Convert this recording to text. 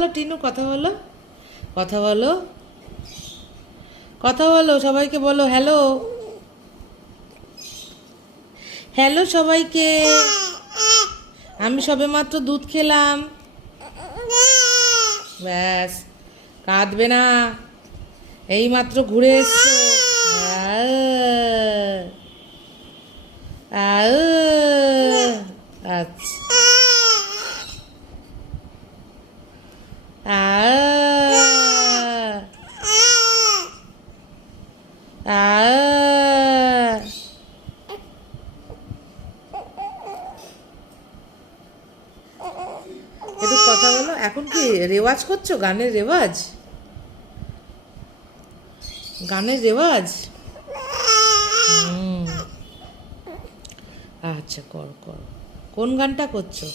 বলো টিনু, কথা বলো, কথা বলো, কথা বলো, সবাইকে বলো হ্যালো, হ্যালো সবাইকে। আমি সবেমাত্র দুধ খেলাম। ব্যাস, কাঁদবে না, এইমাত্র ঘুরে এসছো। আউ, আউ, আচ্ছা, একটু কথা বলো। এখন কি রেওয়াজ করছো? গানের রেওয়াজ, গানের রেওয়াজ। হুম, আচ্ছা, কর কর। কোন গানটা করছো?